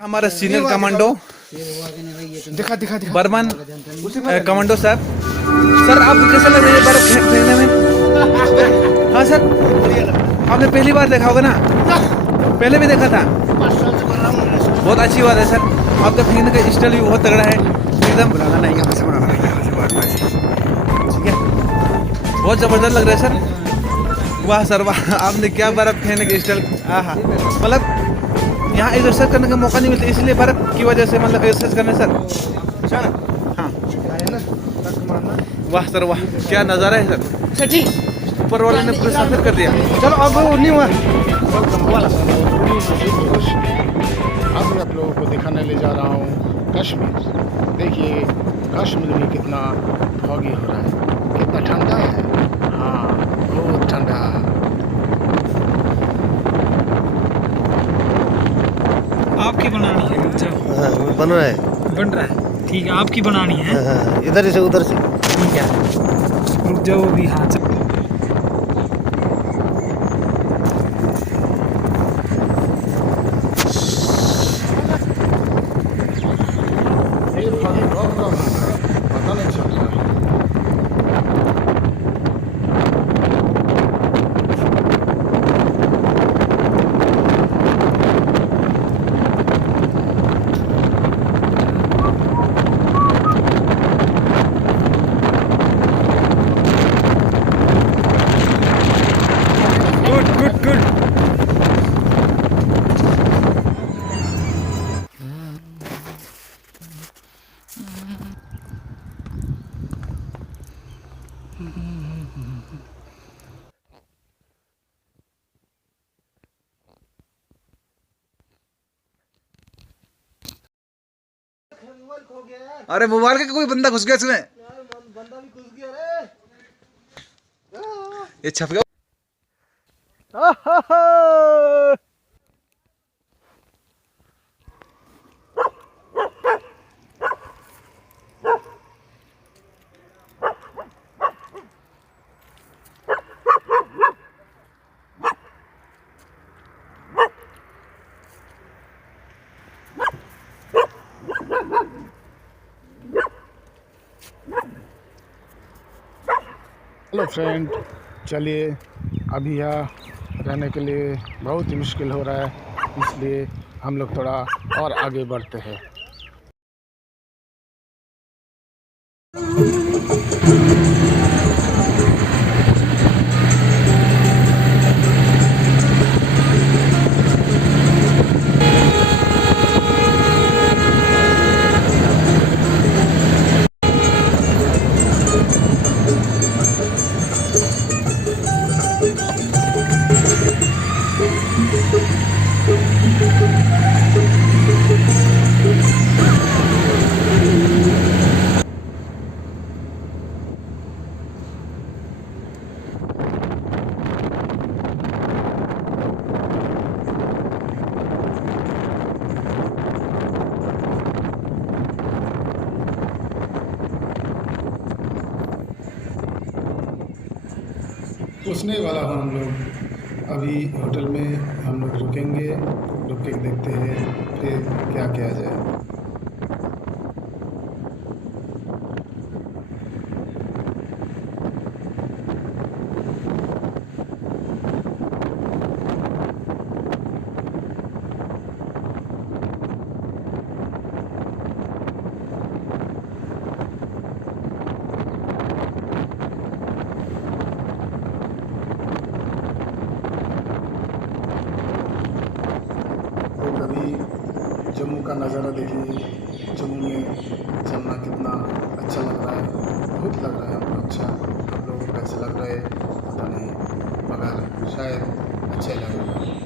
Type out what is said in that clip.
हमारा senior commando दिखा Burman commando साहब। सर आपको कैसा लग रहा है बर्फ फेंकने में? हाँ सर, आपने पहली बार देखा होगा ना? पहले भी देखा था। 5 साल से कर रहा हूँ। बहुत अच्छी बात है सर, आपका फेंकने का स्टाइल भी बहुत तगड़ा है एकदम। बनाना नहीं, यहाँ से बनाना है। ठीक है, बहुत ज़बरदस्त लग रहा है सर। वाह सर वाह, आपने क्या बर्फ फेंकने का स्टाइल। हाँ, मतलब यहाँ एक्सरसाइज करने का मौका नहीं मिलता, इसलिए बर्फ की वजह से मतलब एक्सरसाइज करने सर। हाँ, वाह सर वाह, क्या नज़ारा है सर। ठीक, ऊपर वाले ने पूरा सफेद कर दिया। चलो अब नहीं हुआ। अब मैं आप लोगों को दिखाने ले जा रहा हूँ कश्मीर। देखिए कश्मीर में कितना फॉगी हो रहा है, कितना ठंडा है। हाँ, बहुत ठंडा। आपकी बनानी है? अच्छा, हाँ, बन रहा है। बन रहा है, ठीक है, आपकी बनानी है। हाँ, इधर से उधर से। ठीक है, रुक जाओ अभी। हाँ चल। ये फॉगी बहुत कम है, पता नहीं चल रहा है। Good good good. अरे मोबाइल का कोई बंदा घुस गया इसमें, बंदा भी घुस गया रे। ये छप गया। हेलो फ्रेंड, चलिए अभी यहाँ रहने के लिए बहुत ही मुश्किल हो रहा है, इसलिए हम लोग थोड़ा और आगे बढ़ते हैं। पूछने वाला हूँ, हम लोग अभी होटल में हम लोग रुकेंगे, रुक के देखते हैं फिर क्या किया जाए। तो कभी जम्मू का नज़ारा देखिए, जम्मू में चलना कितना अच्छा लग रहा है, बहुत लग रहा है हमको अच्छा। आप लोगों को कैसे लग रहा है पता नहीं, मगर शायद अच्छा ही लग रहा है।